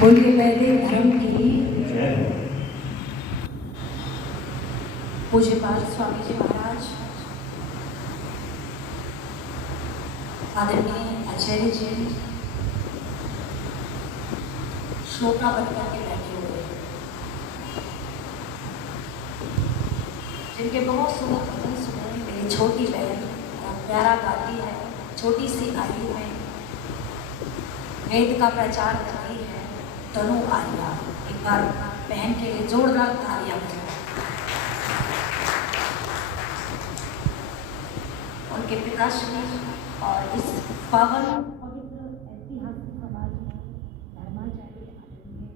बोलिए वैदिक धर्म की पूज्यपाद स्वामी जी महाराज, आदरणीय आचार्य जी, श्लोका बनकर के बैठे हुए हैं, जिनके बहुत सुंदर भजन सुने। मेरी छोटी बहन प्यारा गाती है, छोटी सी आयु में वेद का प्रचार कर रही है, तनु आर्या। एक बार बहन के लिए जोरदार तालियां बजाएं। उनके पिताश्री और इस पावन पवित्र ऐतिहासिक समाज में धर्माचार्य आदरणीय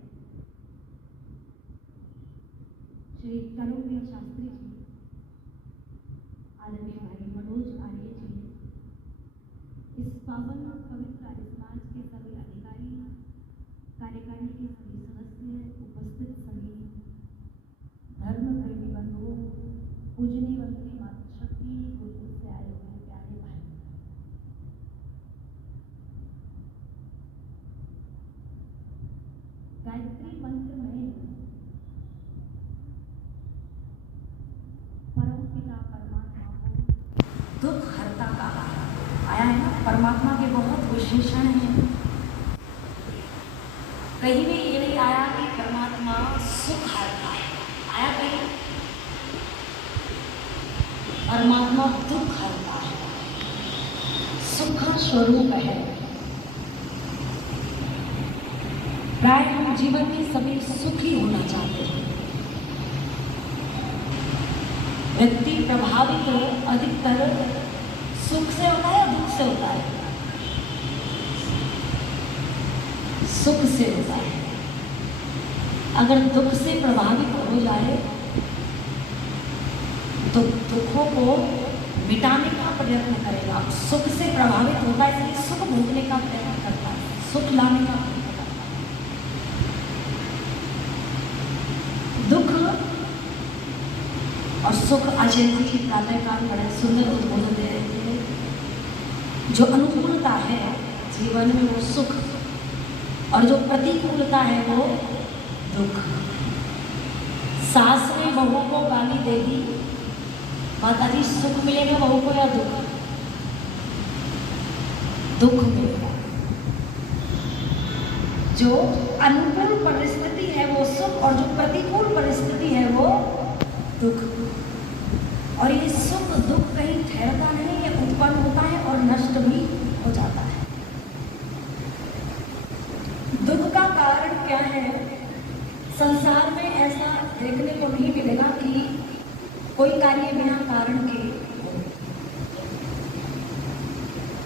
श्री करुणीय शास्त्री जी, आदरणीय भाई मनोज आर्य जी, इस पावन पवित्र समाज के सभी अधिकारी, कार्यकारिणी के सभी सदस्य, उपस्थित सभी धर्म प्रेमी बंधुओं, पूजनीय वंदनीय मातृशक्ति, गुरुकुल से आए हुए प्यारे भाई, गायत्री मंत्र में परम पिता परमात्मा को दुख हरता कहा आया है ना। परमात्मा के बहुत विशेषण हैं। कहीं भी ये नहीं आया कि परमात्मा सुख हरता है, आया कहीं? परमात्मा दुख हरता है, सुख स्वरूप है। प्राय हम जीवन में सभी सुखी होना चाहते हैं। व्यक्ति प्रभावित हो अधिकतर सुख से होता है या दुख से होता है? सुख से होता है। अगर दुख से प्रभावित हो जाए तो दुखों को मिटाने का प्रयत्न करेगा। सुख से प्रभावित होता है इसलिए सुख भोगने का प्रयत्न करता है, सुख लाने का प्रयत्न करता है। दुख और सुख, आचार्य जी प्रातःकाल बड़े सुंदर उद्बोधन दे रहे थे। जो अनुकूलता है जीवन में वो सुख, और जो प्रतिकूलता है वो दुख। सास में बहू को गाली देगी, माता जी सुख मिलेगा बहू को या दुख? दुख मिलेगा। जो अनुकूल परिस्थिति है वो सुख, और जो प्रतिकूल परिस्थिति है वो दुख। और ये सुख दुख कहीं ठहरता नहीं, ये उत्पन्न होता है और नष्ट भी हो जाता है। दुख का कारण क्या है? संसार में ऐसा देखने को नहीं मिलेगा कि कोई कार्य बिना कारण के हो।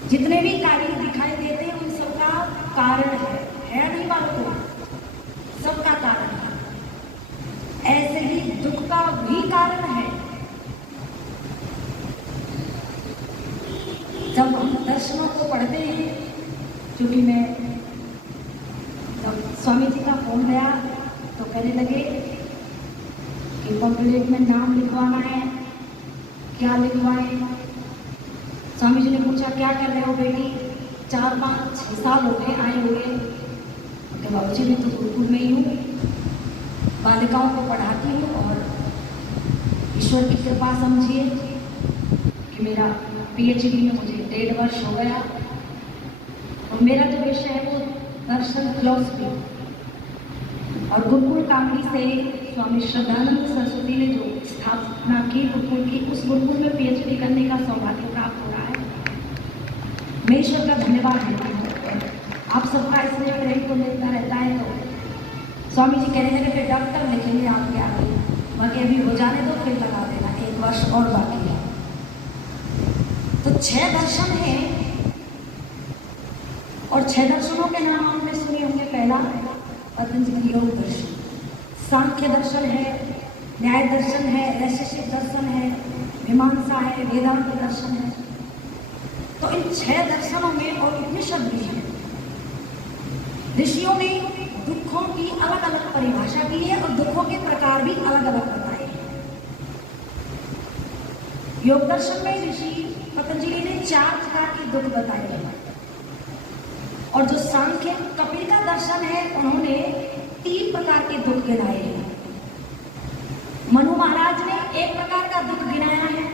जितने भी कार्य दिखाई देते हैं उन सबका कारण है नहीं मालूम? सबका कारण है। ऐसे ही दुख का भी कारण है। जब हम दर्शनों को पढ़ते हैं, क्योंकि मैं जब स्वामी जी का फोन गया तो कहने लगे कि पम्पलेट में नाम लिखवाना है, क्या लिखवाएं? स्वामी जी ने पूछा क्या कर रहे हो बेटी? 4, 5, 6 साल हो गए आए हुए। तो बाबू जी मैं तो गुरुकुल में ही हूँ, बालिकाओं को पढ़ाती हूँ, और ईश्वर की कृपा समझिए कि मेरा PhD में मुझे 1.5 वर्ष हो गया। और मेरा जो विषय है वो दर्शन फिलॉसफी, और गुरुकुल कामड़ी से स्वामी श्रद्धानंद सरस्वती ने जो स्थापना की गुरुकुल की, उस गुरुकुल में PhD करने का सौभाग्य प्राप्त हो रहा है। मैं ईश्वर का धन्यवाद देती हूँ। आप सबका इसमें प्रेम तो मिलता रहता है। तो स्वामी जी कहने लगे फिर डॉक्टर लिखेंगे आपके आगे, बाकी अभी हो जाने दो, फिर लगा देना, 1 वर्ष और बाकी है। तो 6 दर्शन हैं, और 6 दर्शनों के नाम आपने सुने होंगे। पहला पतंजलि योग दर्शन, सांख्य दर्शन है, न्याय दर्शन है, वैशेषिक दर्शन है, मीमांसा है, वेदांत दर्शन है। तो इन 6 दर्शनों में और उपनिषद भी है। ऋषियों ने दुखों की अलग अलग परिभाषा की है और दुखों के प्रकार भी अलग अलग बताए हैं। योग दर्शन में ऋषि पतंजलि ने 4 प्रकार के दुख बताए हैं, और जो सांख्य कपिल का दर्शन है, उन्होंने 3 प्रकार के दुख गिनाए हैं। मनु महाराज ने एक प्रकार का दुख गिनाया है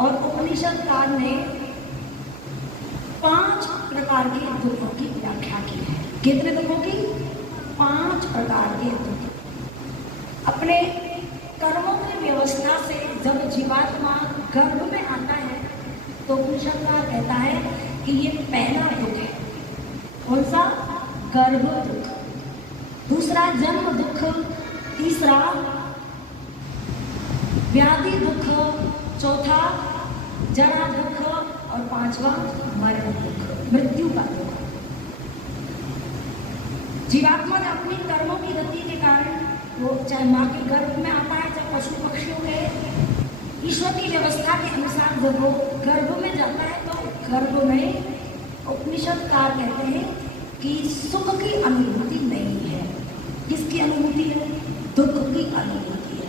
और उपनिषदकार ने 5 प्रकार के दुखों की व्याख्या की है। कितने दुखों की? 5 प्रकार के दुख। अपने कर्मों की व्यवस्था से जब जीवात्मा गर्भ में आता है तो उपनिषदकार कहता है कि ये पहला दुख है। कौन सा? गर्भ दुख। दूसरा जन्म दुख, तीसरा व्याधि दुख, चौथा जरा दुख और 5वां मरण दुख, मृत्यु का दुख। जीवात्मा अपनी कर्मों की गति के कारण वो चाहे माँ के गर्भ में आता है, चाहे पशु पक्षियों के ईश्वर की व्यवस्था के अनुसार जब वो गर्भ में जाता है तो गर्भ में उपनिषदकार कहते हैं कि सुख की अनुभूति नहीं है। किसकी अनुभूति है? दुख की अनुभूति है।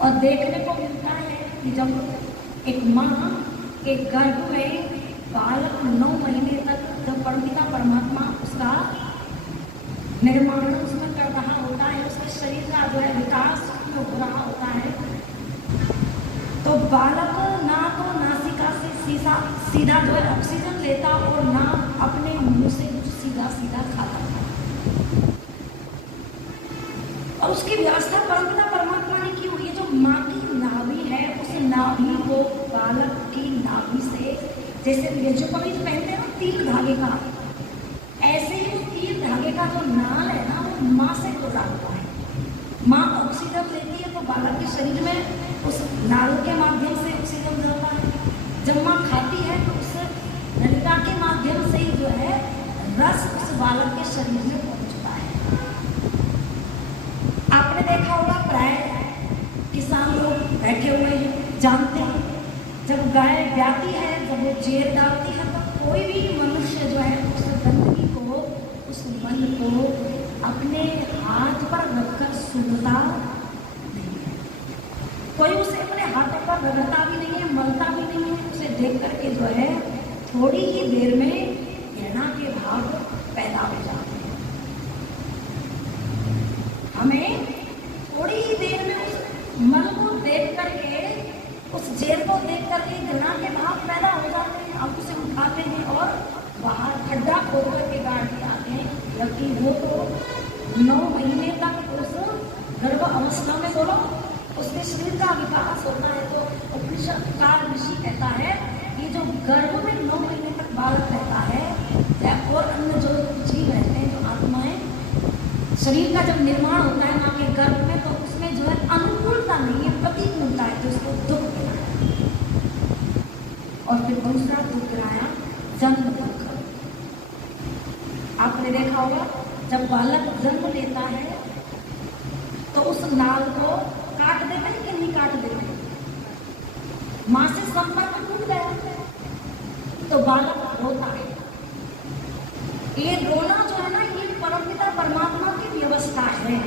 और देखने को मिलता है कि जब एक माँ के गर्भ में बालक 9 महीने तक जब परमपिता परमात्मा उसका निर्माण उसमें कर रहा होता है, उसके शरीर का जो है विकास हो रहा होता है, तो बालक ना तो नासिका से सीधा जो है ऑक्सीजन लेता और ना अपने मुंह से सीधा खाता था। और उसकी व्यवस्था परमपिता परमात्मा ने की हुई है। जो माँ की नाभि है, उस नाभि को बालक की नाभि से, जैसे ये जो कभी पहनते हैं ना तीर धागे का, ऐसे ही उस तीर धागे का जो नाल है ना, वो माँ से जुड़ा हुआ है। माँ ऑक्सीजन लेती है तो बालक के शरीर में उस नाल के माध्यम से ऑक्सीजन जाता है। जब माँ खाती है तो उस नलिका के माध्यम से ही जो है रस उस बालक के शरीर में पहुंचता है। आपने देखा होगा, प्राय किसान लोग बैठे हुए हैं, जानते हैं जब गाय ब्याती है, जब वो जेर डालती है, तो कोई भी मनुष्य जो है उस गंदगी को, उस मल को अपने हाथ पर रखकर सूंघता नहीं है। कोई उसे अपने हाथों पर रगड़ता भी नहीं है, मलता भी नहीं है। उसे देख करके जो है थोड़ी ही देर में घृणा के भाव पैदा हो जाते हैं। हमें थोड़ी ही देर में उस मल को देख करके, उस जेल को देख करके घृणा के भाव पैदा हो जाते हैं। आप उसे उठाते हैं और बाहर खड्डा खोद करके गाड़ दिए आते हैं, जबकि वो तो 9 महीने तक उस गर्भ अवस्था में बोलो उसके शरीर का विकास होता है। तो उपनिषदकार ऋषि कहता है कि जो गर्भ में 9 महीने तक बालक रहता है, और अन्य जो जीव रहते हैं, जो आत्माएं, शरीर का जब निर्माण होता है माँ के गर्भ में, तो उसमें जो है अनुकूलता नहीं है, प्रतिकूलता है, जो उसको दुख गिराया। और फिर दूसरा दुख गिराया जन्म दुख। आपने देखा होगा जब बालक जन्म लेता है तो उस नाल को काट देते हैं कि नहीं काट देते हैं? माँ से संपर्क टूट गया तो बालक रोता है। ये रोना जो है ना, ये परमपिता परमात्मा की व्यवस्था है।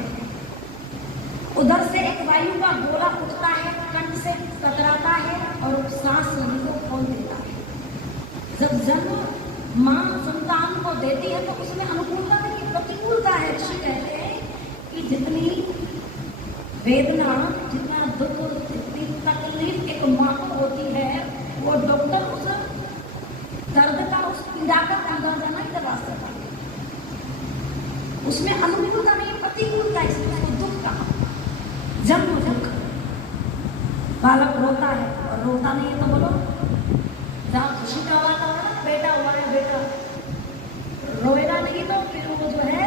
उधर से एक वायु का गोला उठता है, कंठ से टकराता है और सांस नदी को खोल देता है। जब जन्म माँ संतान को देती है तो उसमें अनुकूलता नहीं, प्रतिकूलता है। ऋषि कहते हैं कि जितनी वेदना, जितना दुख, जितनी तकलीफ एक माँ को होती है, वो डॉक्टर उस दर्द का, उस पीड़ा का अंदाजा नहीं लगा सकता। उसमें अनुकूलता नहीं, प्रतिकूलता, इसलिए उसको दुख कहा। जन्म दुख। बालक रोता है और रोता नहीं है तो बोलो, जहाँ खुशी का वातावरण है, बेटा हुआ है, बेटा रोएगा नहीं तो फिर वो जो है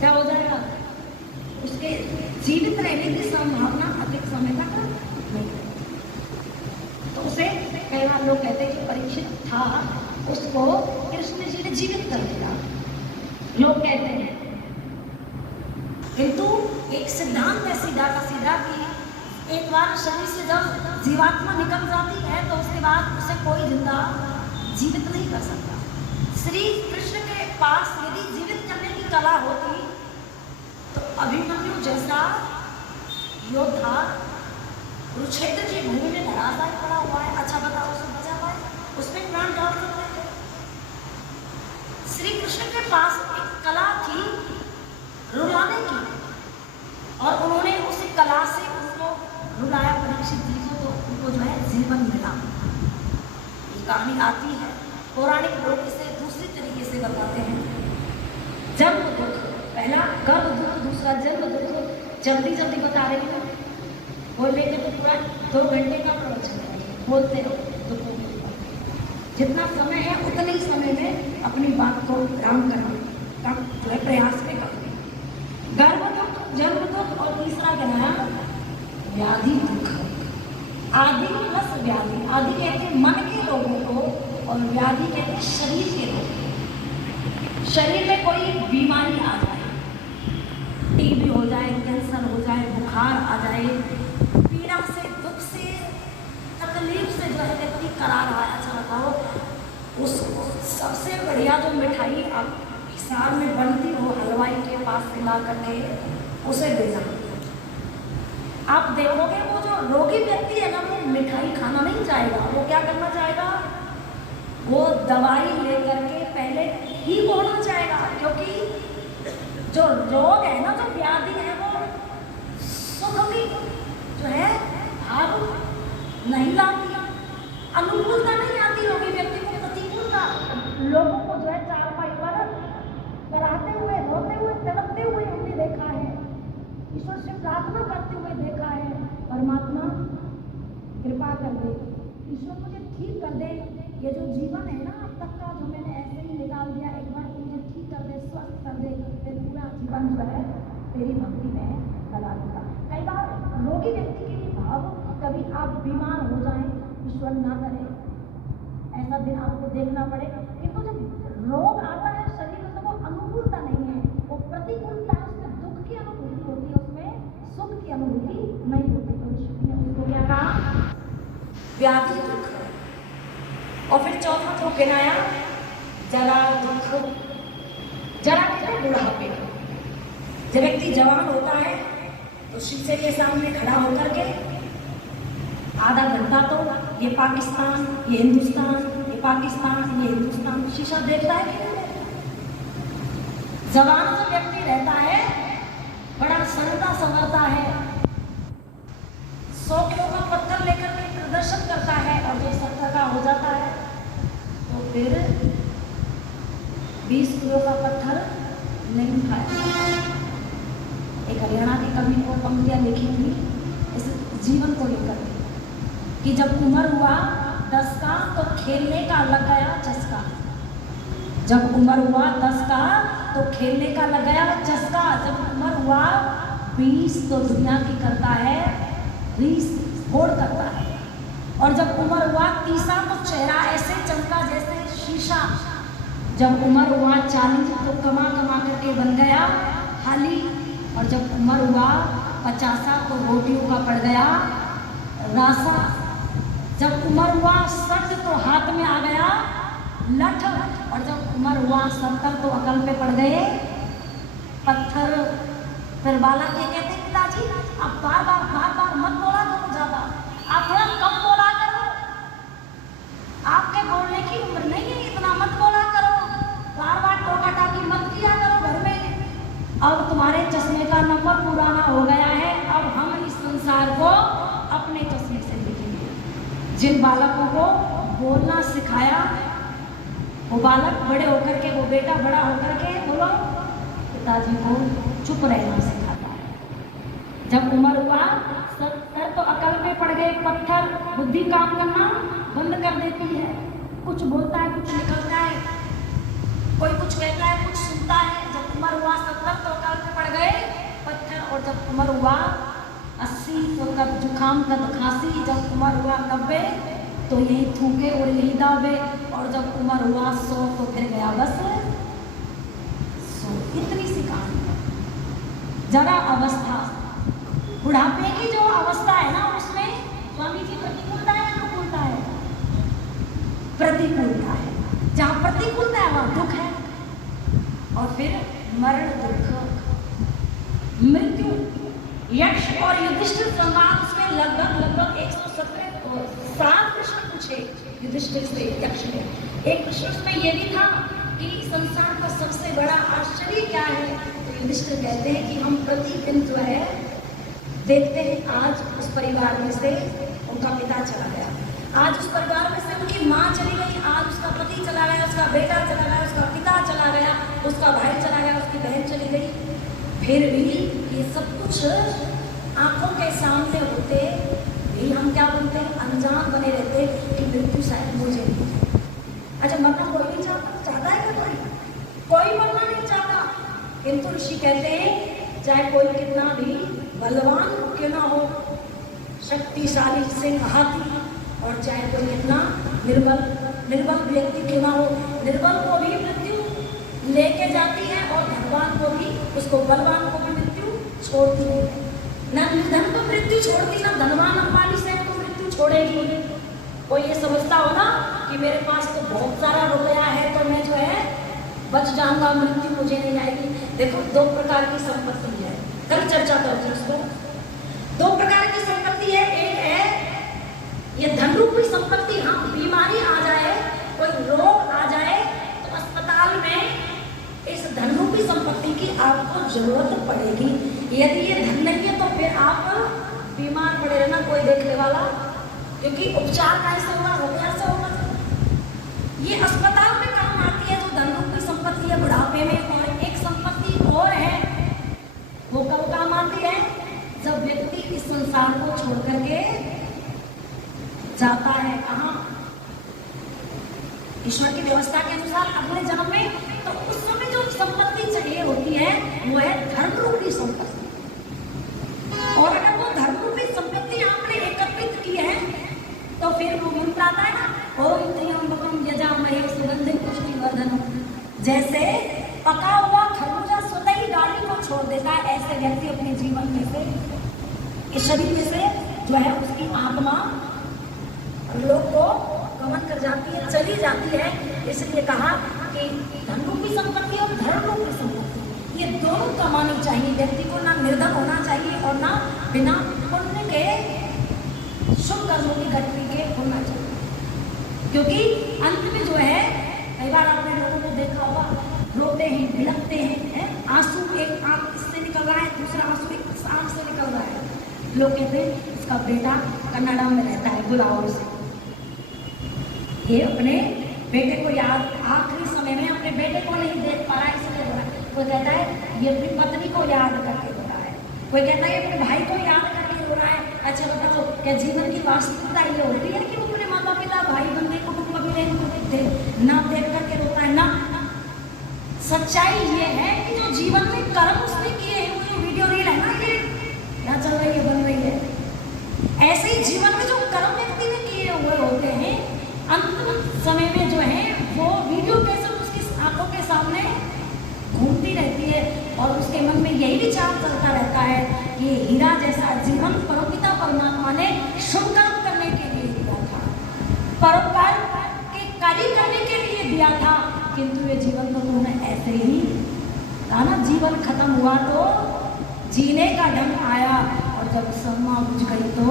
क्या हो जाएगा, उसके जीवित रहने की संभावना अधिक समय तक नहीं है। तो उसे कई बार लोग कहते हैं कि परीक्षित था, उसको कृष्ण जी ने जीवित कर दिया, लोग कहते हैं। किंतु एक सिद्धांत है सीधा का सीधा कि एक बार शरीर से जब जीवात्मा निकल जाती है तो उसके बाद उसे कोई जिंदा जीवित नहीं कर सकता। श्री कृष्ण के पास यदि जीवित करने की कला होती तो अभिमन्यु जैसा योद्धा कुरुक्षेत्र की भूमि में धराशायी पड़ा हुआ है, अच्छा बताओ उसे बचा पाए? उसमें प्राण डाल सकते थे? पास एक कला थी रुलाने की, और उन्होंने उस कला से उनको रुलाया परीक्षित जी को, तो उनको जो है जीवन मिला। ये कहानी आती है, पौराणिक लोग इसे दूसरी तरीके से बताते हैं। जन्म दुख, पहला गर्भ दुख, दूसरा जन्म दुख। जल्दी जल्दी बता रही हूँ, बोलने के तो पूरा 2 घंटे का प्रवचन है, बोलते रहो दुखों के ऊपर। जितना समय है उतने ही समय में अपनी बात को राम करने का जो है प्रयास में करें। गर्भ दुख, जन्म दुख, और तीसरा क्या है व्याधि दुख। आदि प्लस व्याधि, आदि कहते हैं मन के लोगों को, और व्याधि कहते हैं शरीर के लोगों को। शरीर में कोई बीमारी आ जाए, टीबी हो जाए, कैंसर हो जाए, बुखार आ जाए, पीड़ा से, दुख से, तकलीफ से जो है व्यक्ति करा रहा है, अच्छा बताओ, उसको सबसे बढ़िया जो मिठाई आप हिसार में बनती हो हलवाई के पास से ला करके उसे देना। आप देखोगे वो जो रोगी व्यक्ति है ना, वो मिठाई खाना नहीं चाहेगा, वो क्या करना चाहेगा, वो दवाई लेकर के पहले ठीक होना चाहेगा, क्योंकि जो रोग है ना, जो व्याधि है, वो सुख की जो है भाव नहीं लाती, अनुकूलता नहीं आती रोगी व्यक्ति को, प्रतिकूलता। लोगों को जो है चारपाई पर कराते हुए, रोते हुए, तड़पते हुए हमने देखा है, ईश्वर से प्रार्थना करते हुए देखा है, परमात्मा कृपा कर दे, ईश्वर मुझे ठीक कर दे, ये जो जीवन है ना अब तक का जो मैंने ऐसे ही निकाल दिया, एक बार मुझे ठीक कर दे, स्वस्थ कर दे, फिर पूरा जीवन जो है तेरी भक्ति में लगा दूंगा। कई बार रोगी व्यक्ति के लिए भाव, कभी आप बीमार हो जाएं, ईश्वर ना करे ऐसा दिन आपको देखना पड़े, किंतु जब रोग आता है शरीर में तो वो अनुकूलता नहीं है, वो प्रतिकूलता है, उसमें दुख की अनुभूति होती है, उसमें सुख की अनुभूति नहीं होती। तो ईश्वर ने उसको क्या कहा, व्याधि दुख। और फिर चौथा जो गिनाया जरा दुख। जरा कहते हैं बुढ़ापे। जब व्यक्ति जवान होता है तो शीशे के सामने खड़ा होकर के आधा घंटा तो ये पाकिस्तान, ये हिंदुस्तान, ये पाकिस्तान, ये हिंदुस्तान, शीशा देखता है कि नहीं? जवान जो व्यक्ति रहता है बड़ा सड़ता संवरता है, 100 किलो का पत्थर लेकर के प्रदर्शन करता है, और जब 70 का हो जाता है तो फिर 20 किलो का पत्थर नहीं उठाया। एक हरियाणा की कवि को पंक्तियां लिखी थी इस जीवन को लेकर कि जब उम्र हुआ 10 का तो खेलने का लग गया चस्का। जब उम्र हुआ 10 का तो खेलने का लग गया चस्का। जब उम्र हुआ 20 तो दुनिया की करता है रीस, होड़ करता है। और जब उम्र हुआ 30 तो चेहरा ऐसे चमका जैसे शीशा। जब उम्र हुआ 40 तो कमा कमा करके बन गया हाली। और जब उम्र हुआ 50 तो रोटियों का पड़ गया रासा। जब उम्र हुआ 60 तो हाथ में आ गया लठ। और जब उम्र हुआ 70 तो अकल पे पड़ गए पत्थर। फिर बालक ये कहते पिताजी आप बार बार मत बोला करो ज्यादा, आप थोड़ा कम बोला करो, आपके बोलने की उम्र नहीं है, इतना मत बोला करो, बार बार टोका टाकी मत किया करो घर में। अब तुम्हारे चश्मे का नंबर पुराना हो गया है, अब हम इस संसार को अपने चश्मे से देखेंगे। जिन बालकों को बोलना सिखाया वो बालक बड़े होकर के, वो बेटा बड़ा होकर के बोलो पिताजी को चुप रहना सिखाता है। जब उम्र हुआ 70 तो अकल में पड़ गए पत्थर। बुद्धि काम करना बंद कर देती है, कुछ बोलता है कुछ निकलता है, कोई कुछ कहता है कुछ सुनता है। जब उम्र हुआ 70 तो अकल में पड़ गए पत्थर। और जब उम्र हुआ 80 तो कब जुकाम कब खांसी। जब उम्र हुआ 90 तो यही थूके और यही दावे। और जब उम्र हुआ 100 तो फिर गया बस 100। इतनी सी कहानी। जरा अवस्था, बुढ़ापे की जो अवस्था है ना उसमें स्वामी जी प्रतिकूलता है अनुकूलता है? प्रतिकूलता है। जहाँ प्रतिकूलता है वहाँ दुख है। और फिर मरण दुख, मृत्यु। यक्ष और युधिष्ठिर संवाद उसमें लगभग 117 प्रश्न पूछे युधिष्ठिर से यक्ष ने। एक प्रश्न उसमें ये भी था कि संसार का सबसे बड़ा आश्चर्य क्या है? तो युधिष्ठिर कहते हैं कि हम प्रतिदिन जो है देखते हैं, आज उस परिवार में से उनका पिता चला गया, आज उस परिवार में से उनकी माँ चली गई, आज उसका पति चला गया, उसका बेटा चला गया, उसका पिता चला गया, उसका भाई चला गया, उसकी बहन चली गई। फिर भी ये सब कुछ आंखों के सामने होते भी हम क्या बनते हैं? अनजान बने रहते कि मृत्यु शायद मुझे नहीं। अच्छा, मरना कोई नहीं चाहता है क्या? कोई मरना नहीं चाहता, किंतु ऋषि कहते हैं चाहे कोई कितना भी बलवान क्यों ना हो, शक्तिशाली सिंह हाथी, और चाहे कोई कितना निर्बल व्यक्ति क्यों ना हो, निर्बल को भी मृत्यु लेके जाती है और धनवान को भी, उसको बलवान को भी मृत्यु छोड़ती है। न निर्धन को मृत्यु छोड़ती, ना धनवान अंबानी से को मृत्यु छोड़ेगी। कोई ये समझता हो ना कि मेरे पास तो बहुत सारा रुपया है तो मैं जो है बच जाऊंगा, मृत्यु मुझे नहीं आएगी। देखो, दो प्रकार की संपत्ति है, कल चर्चा करते हैं उसको। दो प्रकार की संपत्ति है, एक है ये धन रूपी संपत्ति। हाँ, बीमारी आ जाए, कोई रोग आ जाए तो अस्पताल में इस धन रूपी संपत्ति की आपको जरूरत पड़ेगी। यदि ये धन नहीं है तो फिर आप बीमार पड़े रहना, कोई देखने वाला, क्योंकि उपचार कैसे होगा, रोग से होगा। ये अस्पताल में काम आती है जो धन रूपी संपत्ति है बुढ़ापे में। और एक संपत्ति और है, वो कब काम आती है? जब व्यक्ति इस संसार को छोड़ करके जाता है कहाँ? ईश्वर की व्यवस्था के अनुसार अगले जन्म में। तो उस समय जो संपत्ति चाहिए होती है वो है धर्म रूपी संपत्ति। और अगर वो धर्म रूपी संपत्ति आपने एकत्रित की है तो फिर वो मंत्र आता है ना, ओम त्र्यंबकम यजामहे सुगंधिं पुष्टिवर्धनम्। जैसे पका हुआ खरबूजा स्वतः ही डाली को छोड़ देता है, ऐसे व्यक्ति अपने जीवन में से, इस शरीर में से जो है उसकी आत्मा लोग को गमन कर जाती है, चली जाती है। इसलिए कहा कि धन रूपी संपत्ति और धर्म रूपी संपत्ति, ये दोनों कमानी चाहिए। व्यक्ति को ना निर्धन होना चाहिए और ना बिना पुण्य के शुभ कर्मों की गठरी के होना चाहिए। क्योंकि अंत में जो है, कई बार आपने लोगों को देखा होगा, रोते हैं, बिलखते हैं, आंसू एक आंख इससे निकल रहा है, दूसरा आंसू एक आंख से निकल रहा है। लोग कहते हैं इसका बेटा कनाडा में रहता है, बुलाओ उसे। ये अपने बेटे को याद, आखिरी समय में अपने बेटे को नहीं देख पा रहा है, इसलिए रो रहा है। कोई कहता है ये अपनी पत्नी को याद करके रो रहा है, कोई कहता है ये अपने भाई को याद करके रो रहा है। अच्छा बताओ, क्या जीवन की वास्तविकता ये होती है कि वो अपने माता पिता, भाई बंधु, कुटुंब अभिनय को ना देख करके रोता है? ना, सच्चाई ये है कि जो जीवन में कर्म उसने किए हैं, वो जो वीडियो रील है ना, ये क्या चल रही है, बन रही है, ऐसे ही जीवन में जो कर्म व्यक्ति ने किए हुए होते हैं, अंतिम समय में जो है वो वीडियो कैसे उसकी आंखों के सामने घूमती रहती है और उसके मन में यही विचार चलता रहता है कि हीरा जैसा जीवन परमपिता परमात्मा ने शुभ कर्म करने के लिए दिया था, परोपकार के कार्य करने के लिए दिया था, किंतु ये जीवन तो तुमने ऐसे ही कहा ना, जीवन खत्म हुआ तो जीने का ढंग आया, और जब सरमा बुझ गई तो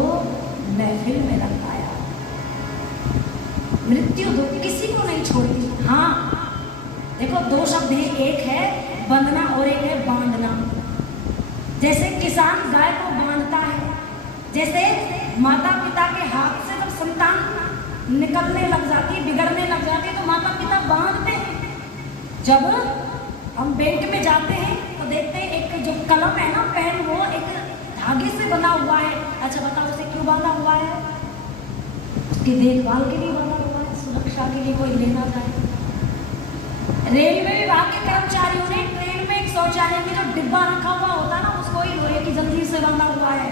महफिल में रंग आया। मृत्यु दुख किसी को नहीं छोड़ती। हाँ देखो, दो शब्द हैं, एक है बंधना और एक है बांधना। जैसे किसान गाय को बांधता है, जैसे माता पिता के हाथ से जब संतान निकलने लग जाती है, बिगड़ने लग जाती है, तो माता पिता बांधते हैं। जब हम बैंक में जाते हैं तो देखते हैं एक जो कलम है ना, पेन, वो एक धागे से बना हुआ है। अच्छा बताओ उसे क्यों बांधा हुआ है? उसकी देखभाल के लिए बांधा हुआ है, सुरक्षा के लिए कोई लेना जाए। रेलवे विभाग के कर्मचारियों ने ट्रेन में एक शौचालय में जो डिब्बा रखा हुआ होता है ना, उसको ही लोहे की जंजीर से बांधा हुआ है।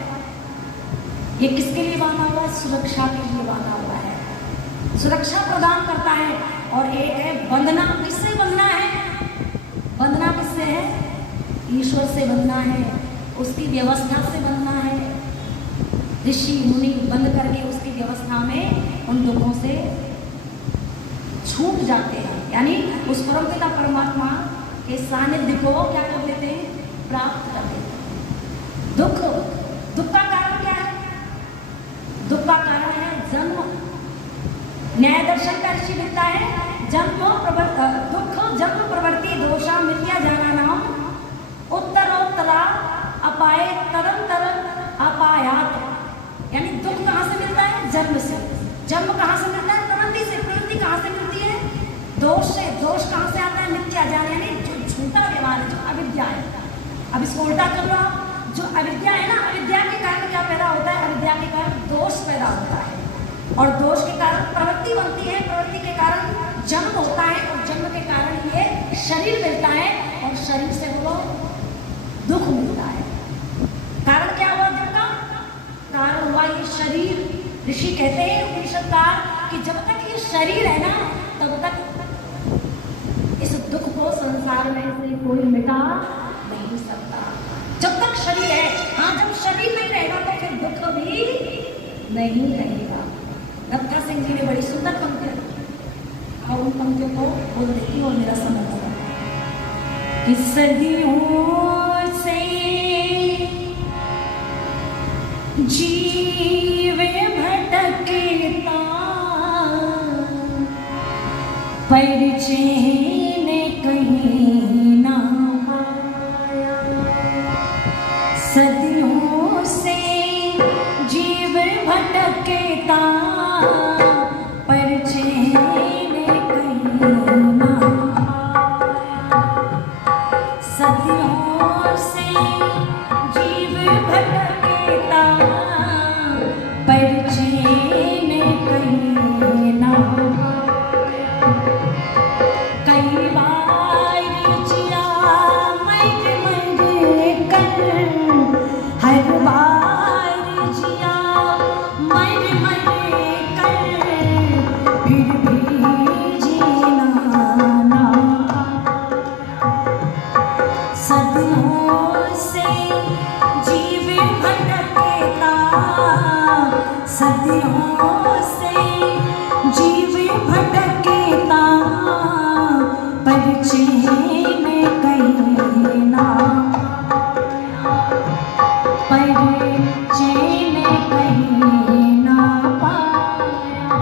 ये किसके लिए बांधा हुआ है? सुरक्षा के लिए बांधा हुआ है, सुरक्षा प्रदान करता है। और एक है बंधना। किससे बंधना है? बंधना किससे है? ईश्वर से बंधना है, उसकी व्यवस्था से बंधना है। ऋषि मुनि बंद करके उसकी व्यवस्था में उन दुखों से छूट जाते हैं, यानी उस परमपिता परमात्मा के सानिध्य को क्या कर लेते हैं? प्राप्त कर लेते हैं। दुख का कारण क्या है? दुख का कारण है जन्म। न्याय दर्शन का ऋषि लिखता है, दुख जन्म जन्म कहाँ से मिलता है? प्रवृत्ति से। प्रवृत्ति कहाँ से मिलती है? दोष से। दोष कहाँ से आता है? मिथ्याचार, यानी जो झूठा व्यवहार है, जो अविद्या है। अब इसको उल्टा कर लो आप, जो अविद्या है ना, अविद्या के कारण क्या पैदा होता है? अविद्या के कारण दोष पैदा होता है, और दोष के कारण प्रवृत्ति बनती है, प्रवृत्ति के कारण जन्म होता है, और जन्म के कारण ये शरीर मिलता है, और शरीर से वो दुख मिलता है। कारण क्या हुआ दुख का? कारण हुआ ये शरीर। ऋषि कहते हैं उपनिषदकार कि जब तक ये शरीर है ना, तब तक इस दुख को संसार में से कोई मिटा नहीं सकता। जब तक शरीर है। हाँ, जब शरीर नहीं रहेगा तो फिर दुख भी नहीं रहेगा। रत्ना सिंह जी ने बड़ी सुंदर पंक्तियां लिखी, और उन पंक्तियों को बोल देती हूँ और मेरा समय होगा कि सदियों से जीव भटकता परिचैन कहीं ना पाया। सदियों से जीव भटकता परिचैन कहीं ना पाया। सदियों से जीव भटकता परिचैन कहीं ना पाया। कई बार जिया मर मर कर, हर बार जिया मर मर कर, फिर भी जीना ना। सदियों से जीव भटकता, सदियों से जीव भटकता परिचैन कहीं ना पाया। परिचैन कहीं ना पाया।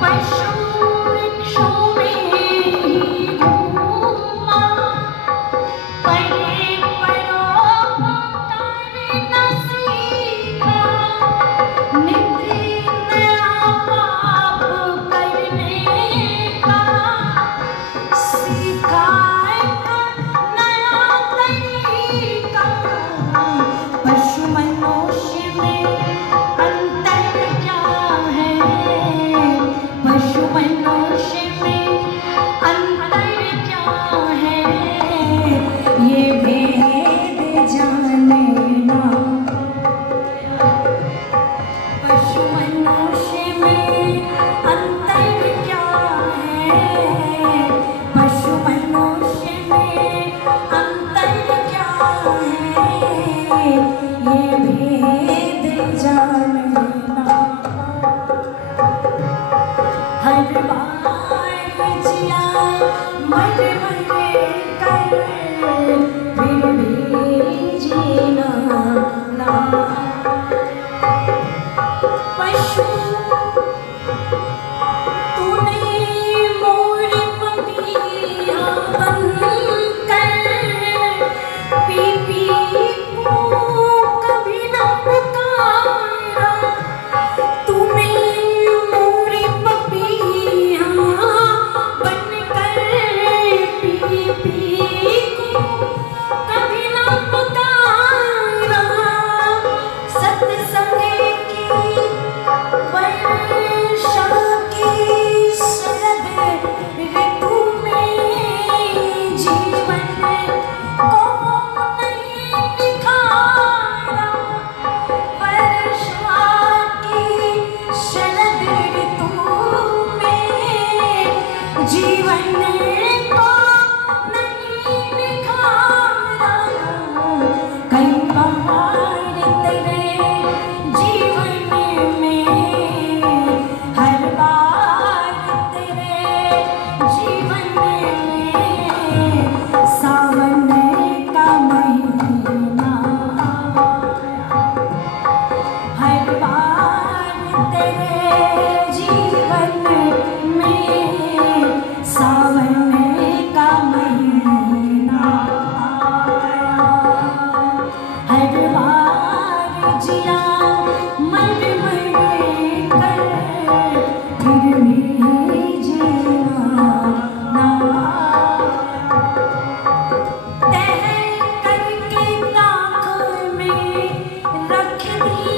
पशु वृक्षों में ही घूमा, परे परोपकार न सीखा। नित्य नया पाप करने का सीखा एक नया तरीका। पशु मनुष्य में अंतर क्या है? पशु मनुष्य में अंतर क्या है? ये भेद जानना। पशु मनुष्य में अंतर क्या है? पशु मनुष्य में अंतर क्या है? ये भेद जानना। हर बार जिया मर मर कर, फिर भी जीना ना। पशु तूने मोर पपिया बनकर, पी पी को कभी न पुकारा। तूने मोर पपिया बनकर, पी पी को कभी न पुकारा। सत्संग की वर्षा की शरद ऋतु में जीवन को नहीं निखारा। वर्षा की शरद ऋतु में जीवन को नहीं निखारा। कई बार तेरे जीवन में, हर बार तेरे जीवन में सावन का महीना आया। हर बार तेरे जीवन में सावन फिर भी जीना ना तय करके ताक में रख दी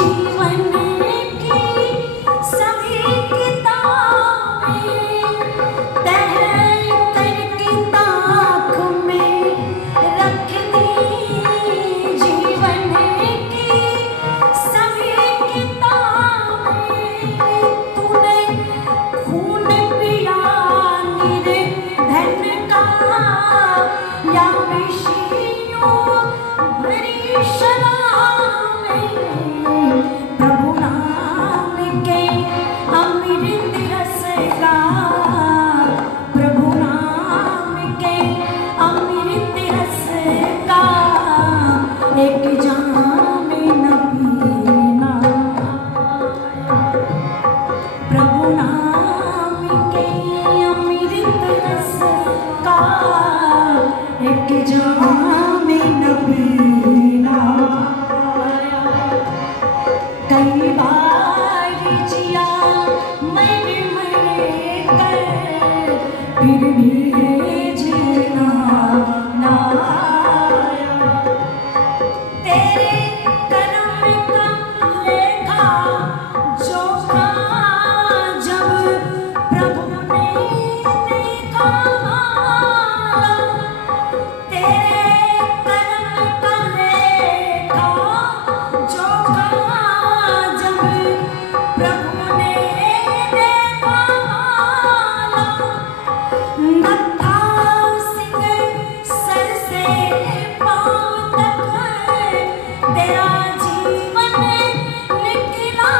जीवन की सभी किताबें तय करके ताक में रख दी जीवन की सभी किताबें तूने खून पिया निर्धन का या विषयों भरी शराबें प्रभु नाम के अमृत रस का प्रभु नाम के अमृत रस का एक जाम न पीना प्रभु नाम के अमृत रस का एक जाम न पीना कई बार जिया मैंने मरे कर फिर भी जीना ना तेरे कर्म का लेखा जोखा जब प्रभु ने देखा तेरे कर्म का लेखा जोखा जब प्रभु ने देखा नत्था सिंह सर से पांव तक तेरा जीवन निकला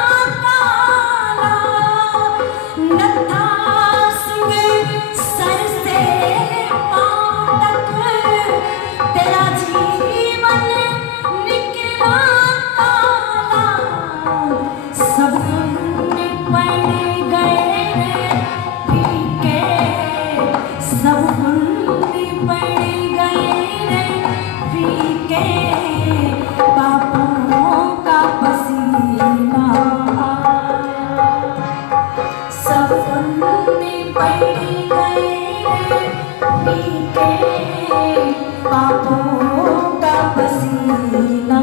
काला नत्था सिंह सर से पांव तक तेरा जीवन निकला काला सब पड़ गए फीके सब पड़ गए फीके पापों का पसीना सब पड़ गए फीके पापों का पसीना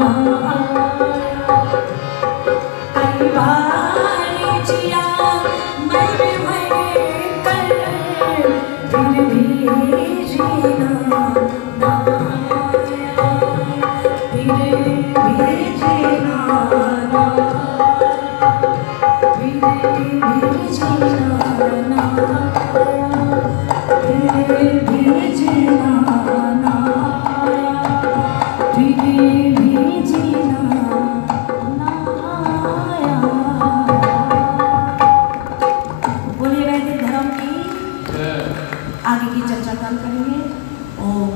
कई बार जिया मैंने मरे कर फिर भी जीना ना फिर भी जीना ना फिर भी जीना ना फिर भी जीना ना फिर भी जीना ना बोलिए वैदिक धर्म की आगे की चर्चा कल करेंगे। ओम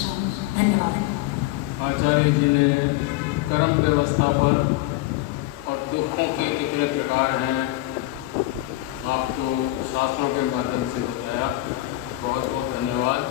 शांति। धन्यवाद। आचार्य जी ने कर्म व्यवस्था पर और दुखों के कितने प्रकार हैं आपको शास्त्रों के माध्यम से बताया। बहुत बहुत धन्यवाद।